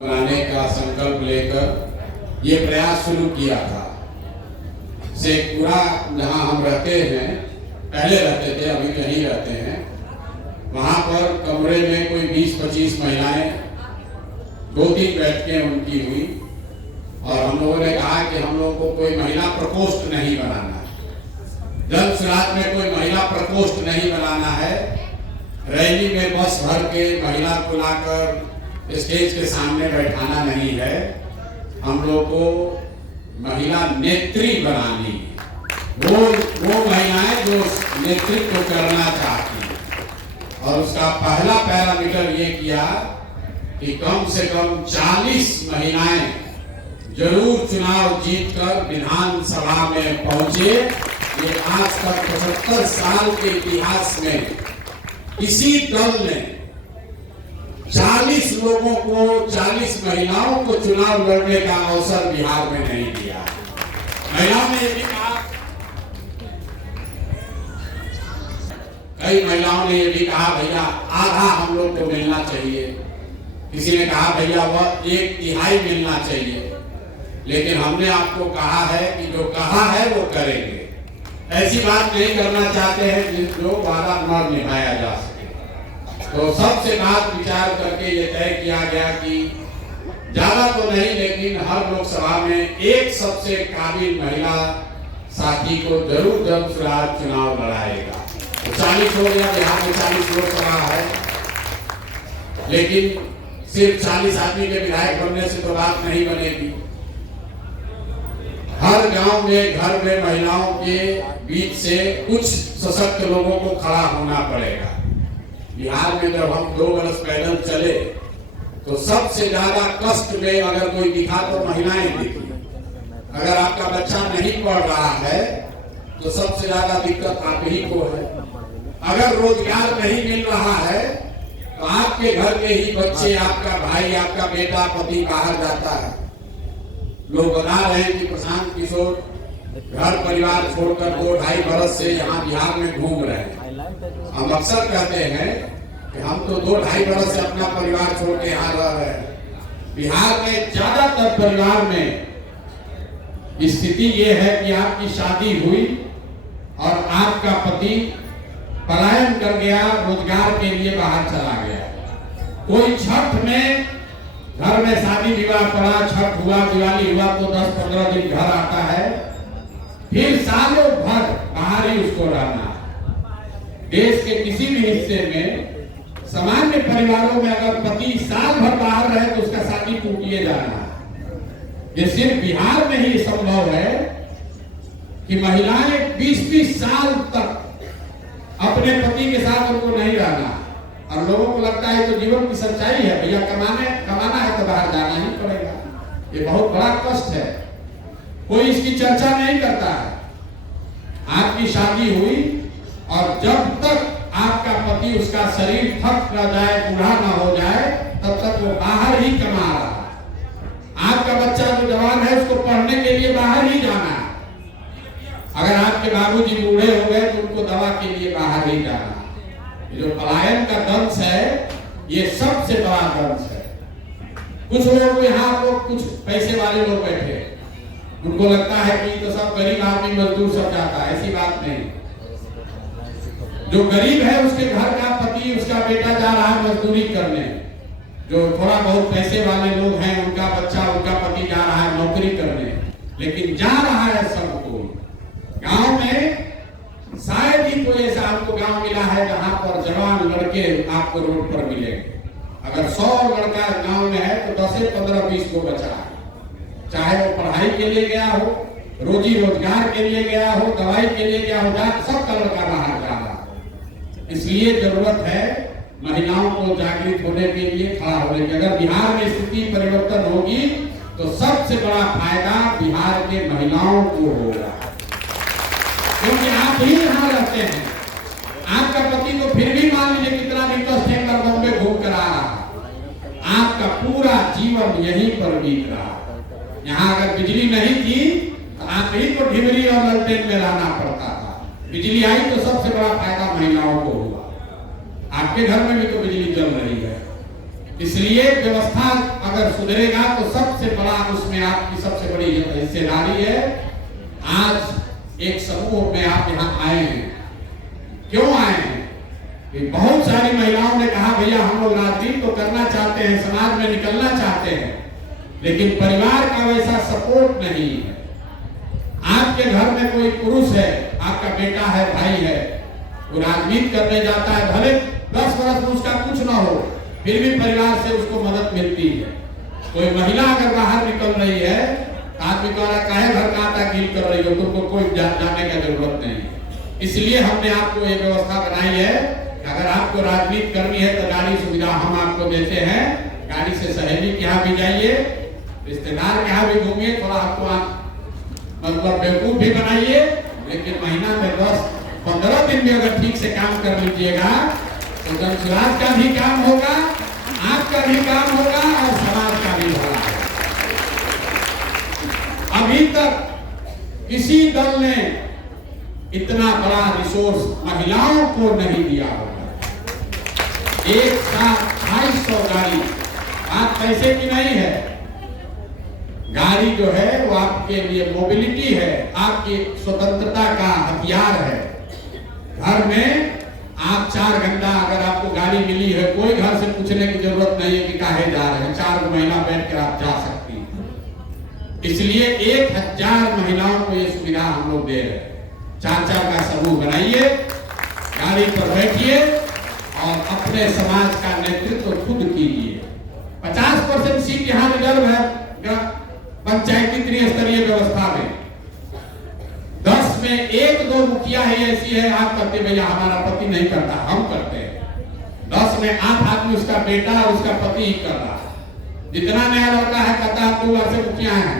बनाने का संकल्प लेकर ये प्रयास शुरू किया था। शेखपुरा जहाँ हम रहते हैं, पहले रहते थे, अभी कहीं रहते हैं, वहाँ पर कमरे में कोई 20-25 महिलाएं, 2-3 बैठकें उनकी हुई और हम लोगों ने कहा कि हम लोगों को कोई महिला प्रकोष्ठ नहीं बनाना है, जन सुराज में कोई महिला प्रकोष्ठ नहीं बनाना है। रैली में बस भर के महिला को लाकर स्टेज के सामने बैठाना नहीं है, हम लोग को महिला नेत्री बनानी है। वो महिलाएं जो नेतृत्व करना चाहती हैं। और उसका पहला पैरामीटर ये किया कि कम से कम 40 महिलाएं जरूर चुनाव जीतकर विधानसभा में पहुंचे। ये आज तक 75 साल के इतिहास में किसी दल ने 40 लोगों को, 40 महिलाओं को चुनाव लड़ने का अवसर बिहार में नहीं दिया। महिलाओं ने ये भी कहा, कई महिलाओं ने ये भी कहा भैया आधा हम लोग को मिलना चाहिए, किसी ने कहा भैया वह 1/3 मिलना चाहिए। लेकिन हमने आपको कहा है कि जो कहा है वो करेंगे। ऐसी बात नहीं करना चाहते हैं जो वादा न निभाया जा सके। तो सबसे बात विचार करके ये तय किया गया कि ज्यादा तो नहीं, लेकिन हर लोकसभा में एक सबसे काबिल महिला साथी को जरूर जन सुराज चुनाव लड़ाएगा। तो 40 हो गया, बिहार में 40 लोकसभा है, लेकिन सिर्फ 40 आदमी के विधायक बनने से तो बात नहीं बनेगी। हर गांव में, घर में महिलाओं के बीच से कुछ सशक्त लोगों को खड़ा होना पड़ेगा। बिहार में जब हम 2 बरस पैदल चले तो सबसे ज्यादा कष्ट में अगर कोई दिखा तो महिलाएं दिखी। अगर आपका बच्चा नहीं पढ़ रहा है तो सबसे ज्यादा दिक्कत आप ही को है। अगर रोजगार नहीं मिल रहा है तो आपके घर के ही बच्चे, आपका भाई, आपका बेटा, पति बाहर जाता है। लोग बता रहे हैं कि प्रशांत किशोर घर परिवार छोड़कर 2-2.5 बरस से यहाँ बिहार में घूम रहे हैं। हम अक्सर कहते हैं कि हम तो 2-2.5 बरस से अपना परिवार छोड़ के यहाँ रह रहे हैं। बिहार में ज्यादातर परिवार में स्थिति ये है कि आपकी शादी हुई और आपका पति पलायन कर गया, रोजगार के लिए बाहर चला गया। कोई छठ में घर में शादी विवाह पड़ा, छठ हुआ, दिवाली हुआ तो 10-15 दिन घर आता है, फिर सालों भर बाहर ही उसको रहना। देश के किसी भी हिस्से में सामान्य परिवारों में अगर पति साल भर बाहर रहे तो उसका शादी टूटिए जाना है। ये सिर्फ बिहार में ही संभव है कि महिलाएं 20-20 साल तक अपने पति के साथ उनको नहीं रहना। और लोगों को लगता है तो जीवन की सच्चाई है, भैया कमाना है तो बाहर जाना ही पड़ेगा। ये बहुत बड़ा कष्ट है, कोई इसकी चर्चा नहीं करता है। आपकी शादी हुई और जब तक आपका पति, उसका शरीर थक न जाए, बूढ़ा न हो जाए, तब तक वो बाहर ही कमा रहा है। आपका बच्चा जो जवान है उसको पढ़ने के लिए बाहर ही जाना है। अगर आपके बाबूजी बूढ़े हो गए तो उनको दवा के लिए बाहर ही जाना है। जो पलायन का दंश है ये सबसे बड़ा दंश है। कुछ लोग यहाँ कुछ पैसे वाले लोग बैठे, उनको लगता है कि तो सब गरीब आदमी मजदूर सब जाता है। ऐसी बात नहीं। जो गरीब है उसके घर का पति, उसका बेटा जा रहा है मजदूरी करने। जो थोड़ा बहुत पैसे वाले लोग हैं उनका बच्चा, उनका पति जा रहा है नौकरी करने। लेकिन जा रहा है सबको। गांव में शायद ही कोई ऐसा आपको गांव मिला है जहां पर जवान लड़के आपको रोड पर मिलेंगे। अगर 100 लड़का गांव में है तो 10 से 15-20 को बचा है। चाहे वो पढ़ाई के लिए गया हो, रोजी रोजगार के लिए गया हो, दवाई के लिए गया हो, सबका लड़का बाहर जा रहा है। इसलिए जरूरत है महिलाओं को जागृत होने के लिए, खड़ा होने की। अगर बिहार में स्थिति परिवर्तन होगी तो सबसे बड़ा फायदा बिहार के महिलाओं को होगा, क्योंकि आप ही यहाँ रहते हैं। आपका पति तो फिर भी मान लीजिए कितना भी कष्ट है, बॉम्बे घूम कर आ रहा है, आपका पूरा जीवन यहीं पर बीत रहा है। यहाँ अगर बिजली नहीं थी तो आप ही को ढिबरी और ललटेन में रहना पड़ता था। बिजली आई तो सबसे बड़ा फायदा महिलाओं को हुआ। आपके घर में भी तो बिजली जल रही है, इसलिए व्यवस्था अगर सुधरेगा तो सबसे बड़ा उसमें आपकी सबसे बड़ी हिस्सेदारी है। आज एक समूह में आप यहाँ आए हैं, क्यों आए हैं? कि बहुत सारी महिलाओं ने कहा भैया हम लोग राजनीति तो करना चाहते हैं, समाज में निकलना चाहते हैं, लेकिन परिवार का वैसा सपोर्ट नहीं है। आपके घर में कोई पुरुष है, आपका बेटा है, भाई है, वो राजनीति करने जाता है, भले 10 वर्ष में उसका कुछ ना हो, फिर भी परिवार से उसको मदद मिलती है। कोई महिला अगर बाहर निकल रही है, आदमी द्वारा कहे घर का आटा गील कर रही हो, तुमको कोई जाने का जरूरत नहीं। इसलिए हमने आपको ये व्यवस्था बनाई है, अगर आपको राजनीति करनी है तो गाड़ी सुविधा हम आपको देते हैं। गाड़ी से सहेली के यहाँ भी जाइए, रिश्तेदार के यहाँ भी घूमिए, थोड़ा आपको मतलब बेवकूफ भी बनाइए, लेकिन महीना में 10-15 दिन में अगर ठीक से काम कर लीजिएगा तो जनसुराज का भी काम होगा, आपका भी काम होगा और समाज का भी भला होगा। अभी तक किसी दल ने इतना बड़ा रिसोर्स महिलाओं को नहीं दिया होगा। एक साथ 250 गाड़ी, आप पैसे की नहीं है, गाड़ी जो है वो आपके लिए मोबिलिटी है, आपकी स्वतंत्रता का हथियार है। घर में आप 4 घंटा अगर आपको गाड़ी मिली है, कोई घर से पूछने की जरूरत नहीं है कि काहे जा रहे हैं, 4 महिला बैठ कर आप जा सकती हैं। इसलिए 1000 महिलाओं को ये सुविधा हम लोग दे रहे हैं। 4-4 का समूह बनाइए, गाड़ी पर बैठिए और अपने समाज का नेतृत्व खुद कीजिए। 50% सीट यहाँ रिजर्व है पंचायती त्रिस्तरीय व्यवस्था में। 10 में 1-2 मुखिया ही ऐसी है, आप करते भैया हमारा पति नहीं करता, हम करते हैं। 10 में 8 आदमी उसका बेटा और उसका पति ही कर रहा है। जितना नया लड़का है कहता है 2 वर्ष से मुखिया है,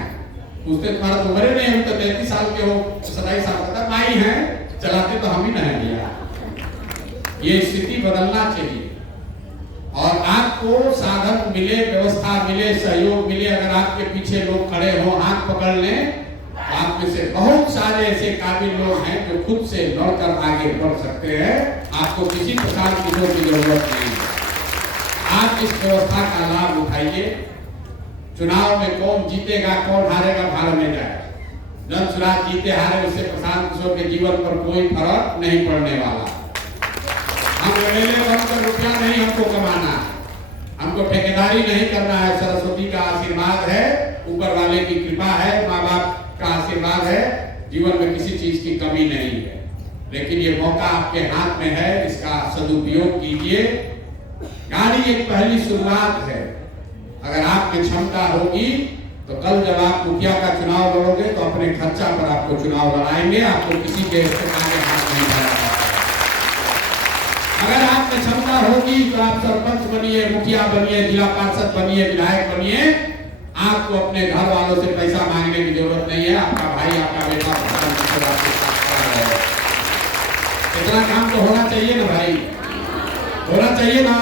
उससे तुम्हारा तो उम्र नहीं, हम तो 33 साल के हो, 27 साल का माई है, चलाते तो हम ही नहीं दिया। ये स्थिति बदलना चाहिए और आपको साधन मिले, व्यवस्था मिले, सहयोग मिले। अगर आपके पीछे लोग खड़े हो, हाथ पकड़ लें, आप में से बहुत सारे ऐसे काबिल लोग हैं जो खुद से लड़कर आगे बढ़ सकते हैं। आपको किसी प्रकार की जरूरत नहीं है। आप इस व्यवस्था का लाभ उठाइए। चुनाव में कौन जीतेगा कौन हारेगा भाड़ में जाए, जनसुराज जीते हारे उससे प्रशांत किशोर के जीवन पर कोई फर्क नहीं पड़ने वाला। हम एमएलए बनकर रुपया नहीं हमको कमाना, हमको ठेकेदारी नहीं करना है। सरस्वती का आशीर्वाद है, ऊपर वाले की कृपा है, माँ बाप का आशीर्वाद है, जीवन में किसी चीज की कमी नहीं है। लेकिन ये मौका आपके हाथ में है, इसका सदुपयोग कीजिए। गाड़ी एक पहली शुरुआत है। अगर आपकी क्षमता होगी तो कल जब आप मुखिया का चुनाव लड़ोगे तो अपने खर्चा पर आपको चुनाव लड़ाएंगे, आपको किसी के इस्तेमाल के हाथ नहीं बढ़ाएंगे। अगर आप में क्षमता होगी तो आप सरपंच बनिए, मुखिया बनिए, जिला पार्षद बनिए, विधायक बनिए। आपको अपने घर वालों से पैसा मांगने की जरूरत नहीं है। आपका भाई, आपका बेटा इतना काम तो होना चाहिए ना भाई, होना चाहिए ना।